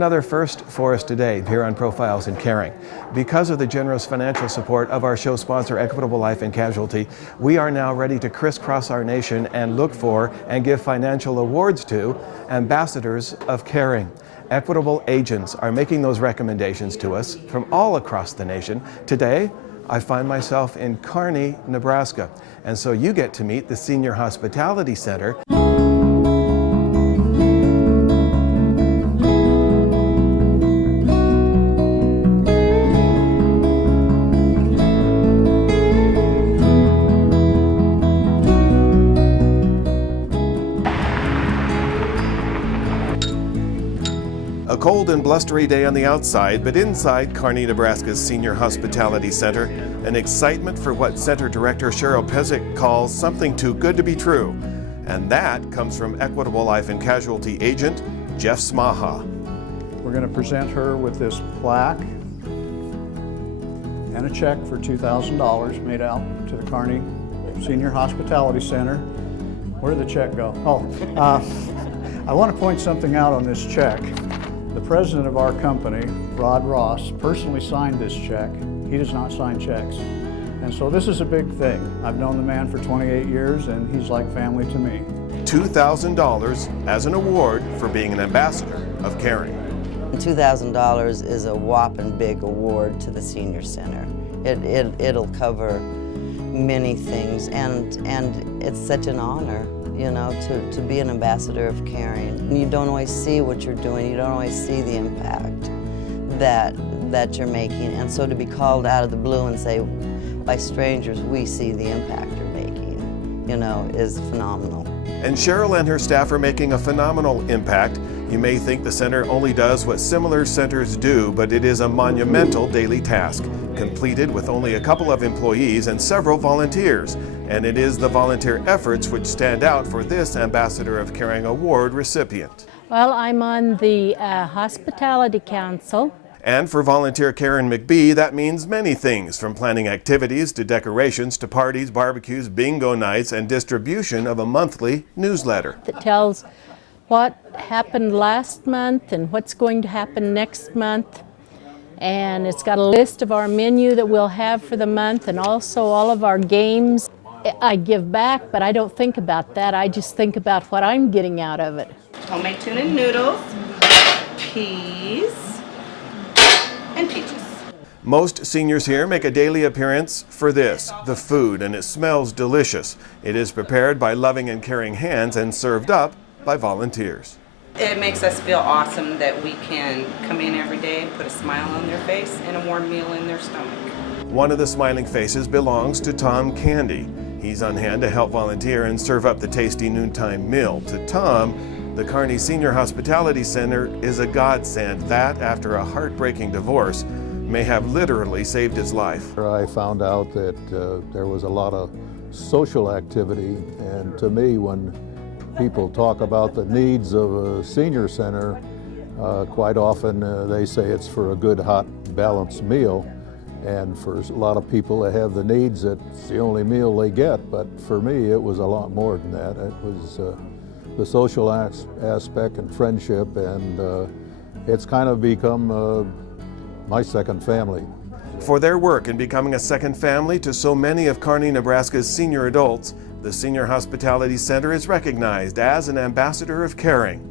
Another first for us today here on Profiles in Caring. Because of the generous financial support of our show sponsor, Equitable Life and Casualty, we are now ready to crisscross our nation and look for and give financial awards to ambassadors of caring. Equitable agents are making those recommendations to us from all across the nation. Today, I find myself in Kearney, Nebraska, and so you get to meet the Senior Hospitality Center. A cold and blustery day on the outside, but inside Kearney, Nebraska's Senior Hospitality Center, an excitement for what Center Director Cheryl Pezick calls something too good to be true. And that comes from Equitable Life and Casualty agent Jeff Smaha. We're going to present her with this plaque and a check for $2,000 made out to the Kearney Senior Hospitality Center. Where did the check go? I want to point something out on this check. The president of our company, Rod Ross, personally signed this check. He does not sign checks. And so this is a big thing. I've known the man for 28 years and he's like family to me. $2,000 as an award for being an ambassador of caring. $2,000 is a whopping big award to the Senior Center. It'll cover many things and it's such an honor, you know, to be an ambassador of caring. You don't always see what you're doing, you don't always see the impact that you're making, and so to be called out of the blue and say, by strangers, we see the impact you're making, you know, is phenomenal. And Cheryl and her staff are making a phenomenal impact. You may think the center only does what similar centers do, but it is a monumental daily task, completed with only a couple of employees and several volunteers. And it is the volunteer efforts which stand out for this Ambassador of Caring Award recipient. Well, I'm on the Hospitality Council. And for volunteer Karen McBee, that means many things, from planning activities to decorations to parties, barbecues, bingo nights, and distribution of a monthly newsletter. That tells what happened last month and what's going to happen next month. And it's got a list of our menu that we'll have for the month and also all of our games. I give back, but I don't think about that. I just think about what I'm getting out of it. Homemade tuna noodles, peas, and peaches. Most seniors here make a daily appearance for this, the food, and it smells delicious. It is prepared by loving and caring hands and served up by volunteers. It makes us feel awesome that we can come in every day, put a smile on their face, and a warm meal in their stomach. One of the smiling faces belongs to Tom Candy. He's on hand to help volunteer and serve up the tasty noontime meal. To Tom, the Kearney Senior Hospitality Center is a godsend that, after a heartbreaking divorce, may have literally saved his life. I found out that there was a lot of social activity, and to me, when people talk about the needs of a senior center, quite often they say it's for a good, hot, balanced meal. And for a lot of people that have the needs, it's the only meal they get. But for me, it was a lot more than that. It was the social aspect and friendship, and it's kind of become my second family. For their work in becoming a second family to so many of Kearney, Nebraska's senior adults, the Senior Hospitality Center is recognized as an ambassador of caring.